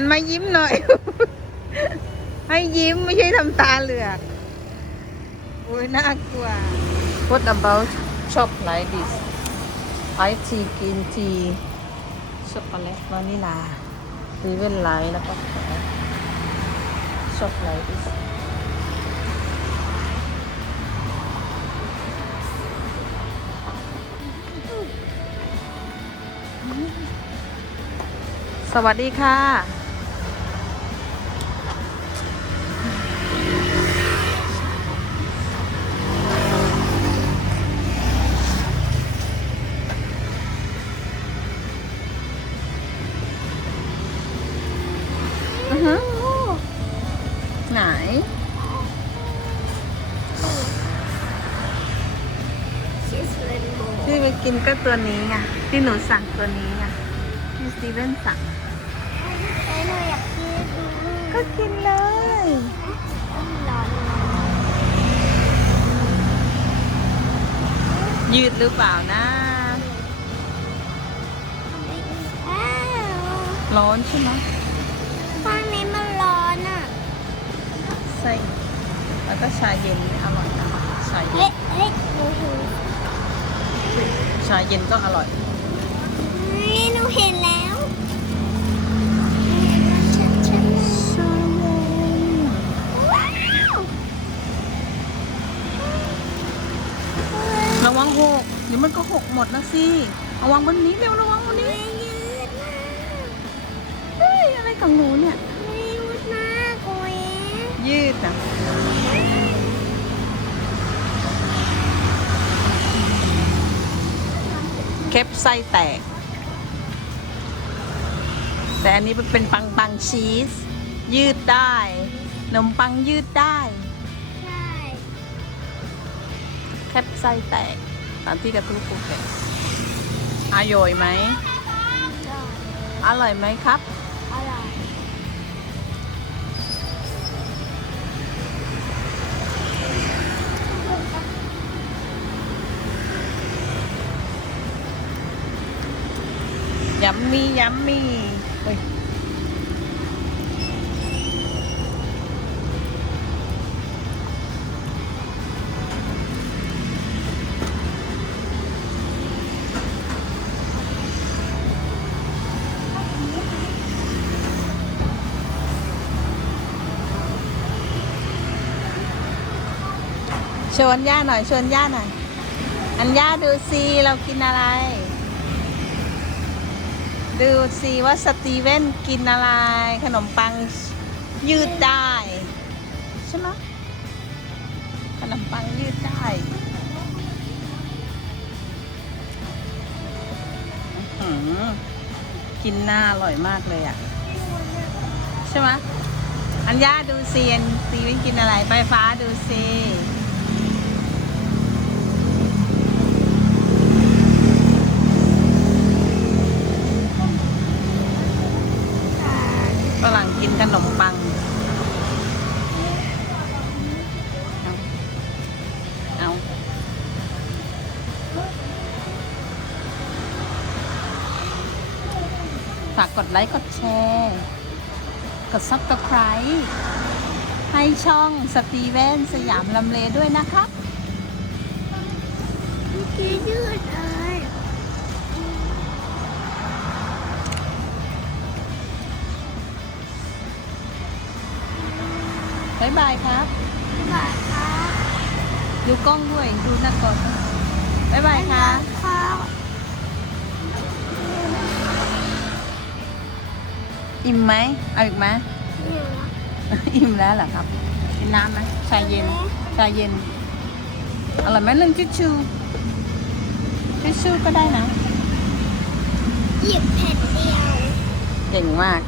นมายิ้มหน่อย ให้ยิ้มไม่ใช่ทำตาเหลือกโอ้ยน่ากลัว What about shop like this I tea green tea ช็อกโกแลตวานิลารีเวนไลท์แล้วก็ช็อกโกแลต this สวัสดีค่ะ ไปกินก็ตัวนี้ไงที่หนูสั่งตัวนี้ไงที่สตีเวนสั่งไอ้หนูอยากกินดูก็กินเลยต้องร้อนยืดหรือเปล่านะอ้าวร้อนใช่ไหมฟังนี้มันร้อนอะ ใส่แล้วก็ชาเย็นอร่อยนะคะชาเย็เฮ้นยเฮ้ยหนูเห็น ชาเย็นก็อร่อยเฮ้ยหนูเห็นแล้วฉันฉันชาเย็นว้าวระวังหกเดี๋ยวมันก็หกหมดนะสิระวังบนนี้เร็วระวังบนนี้ เคปไส้แตก แต่อันนี้มันเป็นปังปังชีส ยืดได้ขนมปังยืดได้ ใช่แคปไส้แตกตามที่กระทู้ปูแตกอร่อยไหม อร่อยไหมครับ ยัมมี่ยัมมี่เฮ้ยชวนย่าหน่อยชวนย่าหน่อย อันย่าดูซีเรากินอะไร ดูสิว่าสตีเวนกินอะไร ขนมปังยืดได้ ใช่ไหมขนมปังยืดได้กินหน้าอร่อยมากเลยอะ ใช่ไหมอันย่าดูสิอันสตีเวนกินอะไรไฟฟ้าดูสิากกดไลค์กดแชร์กดซับสไคร b e ให้ช่องสตีเวนสยามลำเลด้วยนะครับเมื่อกี้ยืดเลยบ๊ายบายครับบายค่ะดูกล้องด้วย ดูหน้ากล้องบ๊ายบายครับ อิ่มไหมเอาอีกไหมอิ่มแล้วเหรอครับ กินน้ำไหมชาเย็น ชาเย็นอร่อยไหมหนึ่งทิชชู่ทิชชู่ก็ได้นะ หยิบแผ่นเดียว เก่งมาก